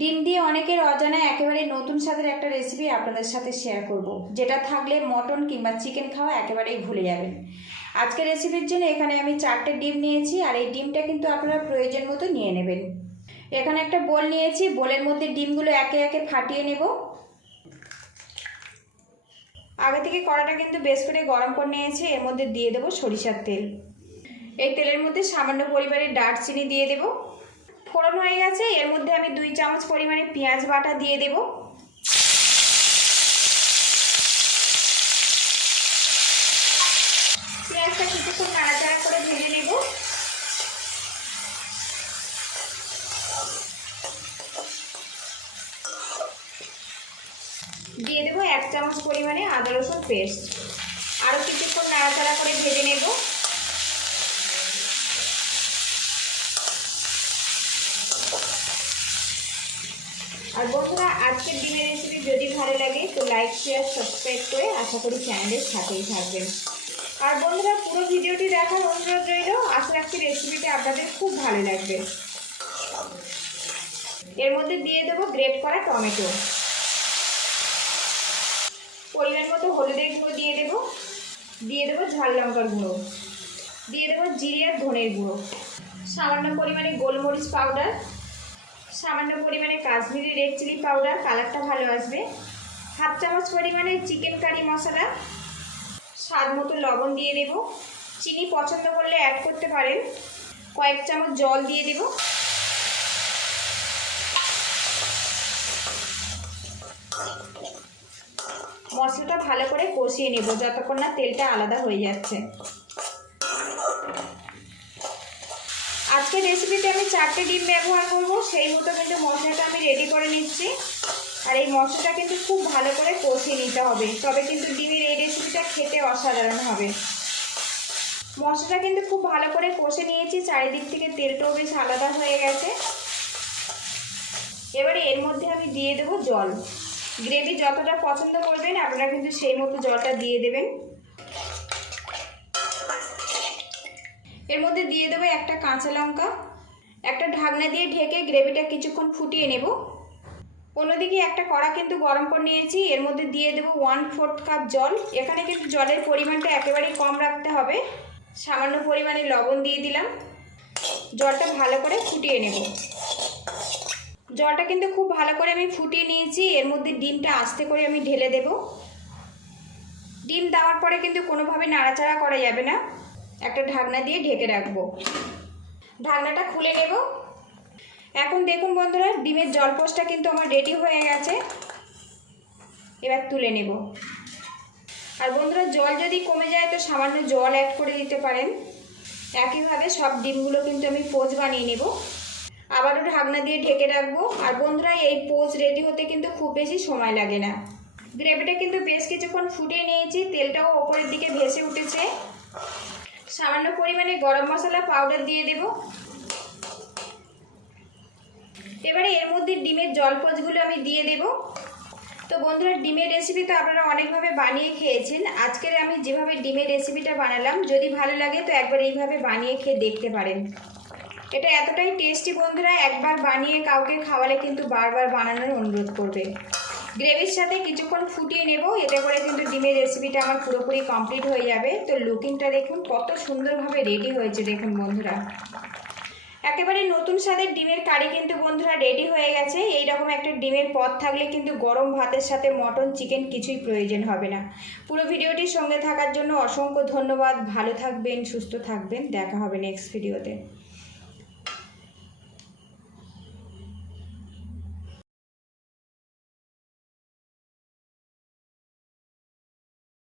ডিম দিয়ে অনেকের অজানা একেবারে নতুন স্বাদের একটা রেসিপি আপনাদের সাথে শেয়ার করব, যেটা থাকলে মটন কিংবা চিকেন খাওয়া একেবারেই ভুলে যাবেন। আজকের রেসিপির জন্য এখানে আমি 4টে ডিম নিয়েছি, আর এই ডিমটা কিন্তু আপনারা প্রয়োজন মতো নিয়ে নেবেন। এখানে একটা বোল নিয়েছি, বোলের মধ্যে ডিমগুলো একে একে ফাটিয়ে নেব। আগে থেকে কড়াটা কিন্তু বেশ করে গরম করে নিয়েছি, এর মধ্যে দিয়ে দেব সরিষার তেল। এই তেলের মধ্যে সামান্য পরিমাণে দারচিনি দিয়ে দেব। ফোড়ন হয়ে গেছে, এর মধ্যে আমি 2 চামচ পরিমাণে পেঁয়াজ বাটা দিয়ে দেব। পেঁয়াজটা কিছুক্ষণ নাড়াচাড়া করে ভেজে নেব। দিয়ে দেবো 1 চামচ পরিমাণে আদা রসুন পেস্ট। আরও কিছুক্ষণ নাড়াচাড়া করে ভেজে নেব। আর বন্ধুরা, আজকের ডিমের রেসিপি যদি ভালো লাগে তো লাইক শেয়ার সাবস্ক্রাইব করে আশা করি চ্যানেলের সাথেই থাকবেন। আর বন্ধুরা, পুরো ভিডিওটি দেখার অনুরোধ রইল। আশা রাখছি রেসিপিটা আপনাদের খুব ভালো লাগবে। এর মধ্যে দিয়ে দেবো গ্রেট করা টমেটো, পরিমাণ মতো হলুদের গুঁড়ো দিয়ে দেবো ঝাল লঙ্কার গুঁড়ো, দিয়ে দেবো জিরে আর ধনের গুঁড়ো, সামান্য পরিমাণে গোলমরিচ পাউডার, সামান্য পরিমাণে কাশ্মীরি রেড চিলি পাউডার, কালারটা ভালো আসবে, 1/2 চামচ পরিমাণে চিকেন কারি মশলা, স্বাদ মতো লবণ দিয়ে দেব। চিনি পছন্দ করলে অ্যাড করতে পারেন। কয়েক চামচ জল দিয়ে দেব। মশলাটা ভালো করে কষিয়ে নেব যতক্ষণ না তেলটা আলাদা হয়ে যাচ্ছে। আজকের রেসিপিতে আমি 4টে ডিম ব্যবহার করব, সেই মতো কিন্তু মশলাটা আমি রেডি করে নিচ্ছি। আর এই মশলাটা কিন্তু খুব ভালো করে কষিয়ে নিতে হবে, তবে কিন্তু ডিমের এই রেসিপিটা খেতে অসাধারণ হবে। মশলাটা কিন্তু খুব ভালো করে কষে নিয়েছি, চারিদিক থেকে তেলটাও বেশ আলাদা হয়ে গেছে। এবারে এর মধ্যে আমি দিয়ে দেবো জল। গ্রেভি যতটা পছন্দ করবেন আপনারা কিন্তু সেই মতো জলটা দিয়ে দেবেন। এর মধ্যে দিয়ে দেবো একটা কাঁচা লঙ্কা। একটা ঢাকনা দিয়ে ঢেকে গ্রেভিটা কিছুক্ষণ ফুটিয়ে নেব। অন্যদিকে একটা কড়া কিন্তু গরম করে নিয়েছি, এর মধ্যে দিয়ে দেবো 1/4 কাপ জল। এখানে কিন্তু জলের পরিমাণটা একেবারেই কম রাখতে হবে। সামান্য পরিমাণে লবণ দিয়ে দিলাম। জলটা ভালো করে ফুটিয়ে নেব। জলটা কিন্তু খুব ভালো করে আমি ফুটিয়ে নিয়েছি। এর মধ্যে ডিমটা আস্তে করে আমি ঢেলে দেব। ডিম দেওয়ার পরে কিন্তু কোনোভাবে নাড়াচাড়া করা যাবে না। একটা ঢাকনা দিয়ে ঢেকে রাখবো। ঢাকনাটা খুলে নেব। এখন দেখুন বন্ধুরা, ডিমের জলপোষটা কিন্তু আমার রেডি হয়ে গেছে। এবার তুলে নেব। আর বন্ধুরা, জল যদি কমে যায় তো সামান্য জল অ্যাড করে দিতে পারেন। একইভাবে সব ডিমগুলো কিন্তু আমি পোচ বানিয়ে নেব। আবারও ঢাকনা দিয়ে ঢেকে রাখবো। আর বন্ধুরা, এই পোচ রেডি হতে কিন্তু খুব বেশি সময় লাগে না। গ্রেভিটা কিন্তু বেশ কিছুক্ষণ ফুটিয়ে নিয়েছি, তেলটাও ওপরের দিকে ভেসে উঠেছে। সামান্য পরিমাণে গরম মশলা পাউডার দিয়ে দেব। এবারে এর মধ্যে ডিমের জলপোচগুলো আমি দিয়ে দেব। তো বন্ধুরা, ডিমের রেসিপি তো আপনারা অনেকভাবে বানিয়ে খেয়েছেন। আজকের আমি যেভাবে ডিমের রেসিপিটা বানালাম, যদি ভালো লাগে তো একবার এইভাবে বানিয়ে খেয়ে দেখতে পারেন। এটা এতটাই টেস্টি বন্ধুরা, একবার বানিয়ে কাউকে খাওয়ালে কিন্তু বারবার বানানোর অনুরোধ করবে। গ্রেভির সাথে কিছুক্ষণ ফুটিয়ে নেব, এতে করে কিন্তু ডিমের রেসিপিটা আমার পুরোপুরি কমপ্লিট হয়ে যাবে। তো লুকিংটা দেখুন কত সুন্দরভাবে রেডি হয়েছে। দেখুন বন্ধুরা, একেবারে নতুন স্বাদের ডিমের কারি কিন্তু বন্ধুরা রেডি হয়ে গেছে। এইরকম একটা ডিমের পদ থাকলে কিন্তু গরম ভাতের সাথে মটন চিকেন কিছুই প্রয়োজন হবে না। পুরো ভিডিওটির সঙ্গে থাকার জন্য অসংখ্য ধন্যবাদ। ভালো থাকবেন, সুস্থ থাকবেন। দেখা হবে নেক্সট ভিডিওতে।